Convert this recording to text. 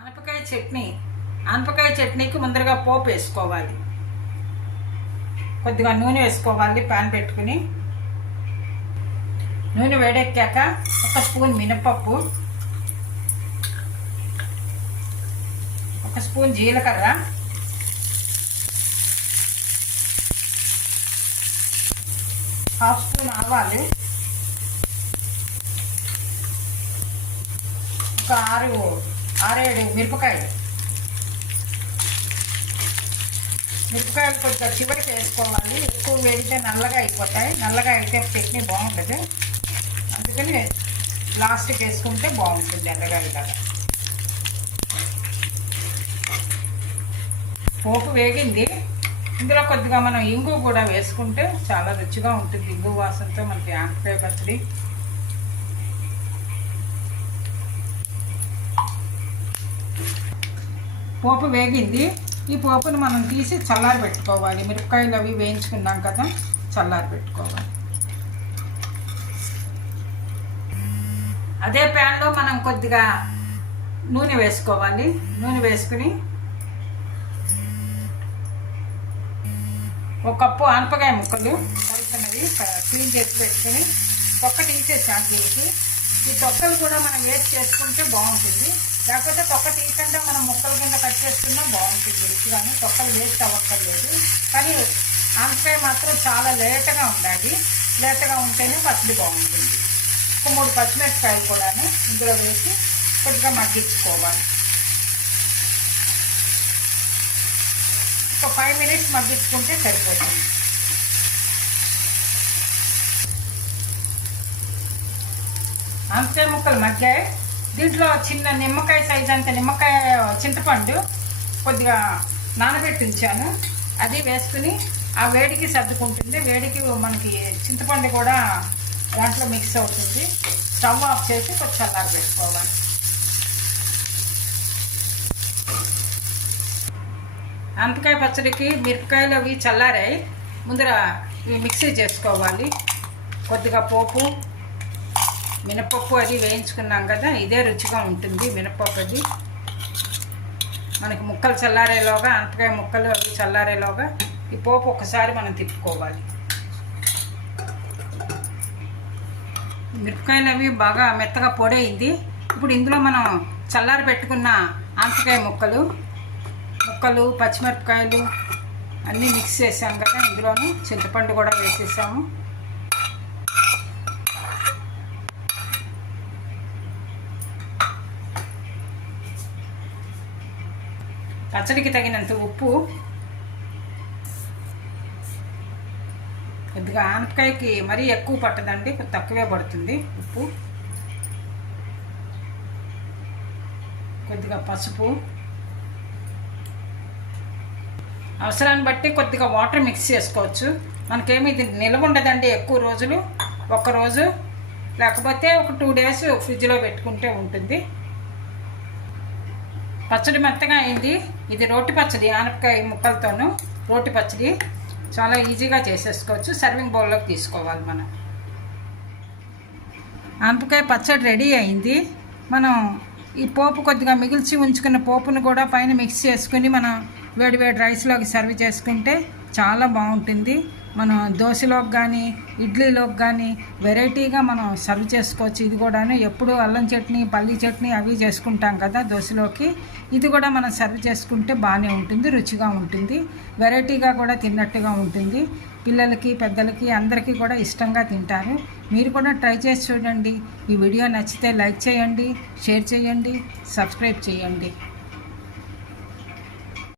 ఆనపకాయ చట్నీ ఆనపకాయ చట్నీకి ముందరగా పోపు వేసుకోవాలి. కొద్దిగా నూనె వేసుకోవాలి పాన్ పెట్టుకుని. నూనె వేడెక్కాక ఒక స్పూన్ మినపప్పు ఒక స్పూన్ జీలకర్ర హాఫ్ స్పూన్ ఆవాలు ఒక ఆరు ఆరేడు మిరపకాయలు. మిరపకాయలు కొంచెం చివరికి వేసుకోవాలి. ఎక్కువ వేడితే నల్లగా అయిపోతాయి. నల్లగా అయితే చట్నీ బాగుంటుంది. అందుకని లాస్ట్కి వేసుకుంటే బాగుంటుంది ఎర్రగా పోపు వేగింది. ఇందులో కొద్దిగా మనం ఇంగు కూడా వేసుకుంటే చాలా రుచిగా ఉంటుంది. ఇంగు వాసనతో మనకి ఆనపకాయ పచ్చడి పోపు వేగింది. ఈ పోపును మనం తీసి చల్లారి పెట్టుకోవాలి. మిరపకాయలు అవి వేయించుకున్నాం కదా చల్లారి పెట్టుకోవాలి. అదే ప్యాన్లో మనం కొద్దిగా నూనె వేసుకోవాలి. నూనె వేసుకుని ఒక కప్పు ఆనపకాయ ముక్కలు కలుపుతున్నది క్లీన్ చేసి పెట్టుకుని ఒక్కటి తీసేసాం దీనికి ఈ తొక్కలు కూడా మనం వేస్ట్ చేసుకుంటే బాగుంటుంది. లేకపోతే తొక్క తీయకుండా మనం ముక్కల కింద కట్ చేసుకున్నా బాగుంటుంది. రుచిగాను తొక్కలు వేస్ట్ అవ్వక్కర్లేదు. కానీ ఆనపకాయ మాత్రం చాలా లేతగా ఉండాలి. లేతగా ఉంటేనే పచ్చడి బాగుంటుంది. ఒక మూడు పచ్చిమిరపకాయలు కూడాను ఇందులో వేసి కొద్దిగా మగ్గించుకోవాలి. ఒక ఫైవ్ మినిట్స్ మగ్గించుకుంటే సరిపోతుంది. ఆనపకాయ ముక్కలు మగ్గాయి? దీంట్లో చిన్న నిమ్మకాయ సైజ్ అంత నిమ్మకాయ చింతపండు కొద్దిగా నానబెట్టి ఉంచాను అది వేసుకుని ఆ వేడికి సర్దుకుంటుంది. వేడికి మనకి చింతపండు కూడా దాంట్లో మిక్స్ అవుతుంది. స్టవ్ ఆఫ్ చేసి కొంచెం చల్లారి పెట్టుకోవాలి. అంతకాయ పచ్చడికి మిరపకాయలు అవి చల్లారాయి. ముందర ఇవి మిక్సీ చేసుకోవాలి. కొద్దిగా పోపు మినపప్పు అది వేయించుకున్నాం కదా ఇదే రుచిగా ఉంటుంది మినపప్పు అది. మనకి ముక్కలు చల్లారేలోగా ఆనపకాయ ముక్కలు అవి చల్లారేలోగా ఈ పోపు ఒకసారి మనం తిప్పుకోవాలి. మిరపకాయలు అవి బాగా మెత్తగా పొడైంది ఇప్పుడు ఇందులో మనం చల్లారి పెట్టుకున్న ఆనపకాయ ముక్కలు ముక్కలు పచ్చిమిరపకాయలు అన్నీ మిక్స్ చేసాం కదా ఇందులోనూ చింతపండు కూడా వేసేసాము. పచ్చడికి తగినంత ఉప్పు. కొద్దిగా ఆనపకాయకి మరీ ఎక్కువ పట్టదండి కొద్ది తక్కువే పడుతుంది ఉప్పు. కొద్దిగా పసుపు. అవసరాన్ని బట్టి కొద్దిగా వాటర్ మిక్స్ చేసుకోవచ్చు. మనకేమి ఇది నిల్వ ఉండదండి ఎక్కువ రోజులు. ఒక రోజు లేకపోతే ఒక టూ డేస్ ఫ్రిడ్జ్లో పెట్టుకుంటే ఉంటుంది. పచ్చడి మెత్తగా అయింది. ఇది రోటి పచ్చడి ఆనపకాయ ముక్కలతోనూ రోటి పచ్చడి చాలా ఈజీగా చేసేసుకోవచ్చు. సర్వింగ్ బౌల్లోకి తీసుకోవాలి మనం. ఆనపకాయ పచ్చడి రెడీ అయింది. మనం ఈ పోపు కొద్దిగా మిగిల్చి ఉంచుకున్న పోపును కూడా పైన మిక్స్ చేసుకుని మనం వేడి వేడి రైస్లోకి సర్వ్ చేసుకుంటే చాలా బాగుంటుంది. మనం దోశలోకి కానీ ఇడ్లీలోకి కానీ వెరైటీగా మనం సర్వ్ చేసుకోవచ్చు. ఇది కూడాను ఎప్పుడు అల్లం చట్నీ పల్లీ చట్నీ అవి చేసుకుంటాం కదా దోశలోకి. ఇది కూడా మనం సర్వ్ చేసుకుంటే బాగానే ఉంటుంది రుచిగా ఉంటుంది వెరైటీగా కూడా తిన్నట్టుగా ఉంటుంది. పిల్లలకి పెద్దలకి అందరికీ కూడా ఇష్టంగా తింటారు. మీరు కూడా ట్రై చేసి చూడండి. ఈ వీడియో నచ్చితే లైక్ చేయండి షేర్ చేయండి సబ్స్క్రైబ్ చేయండి.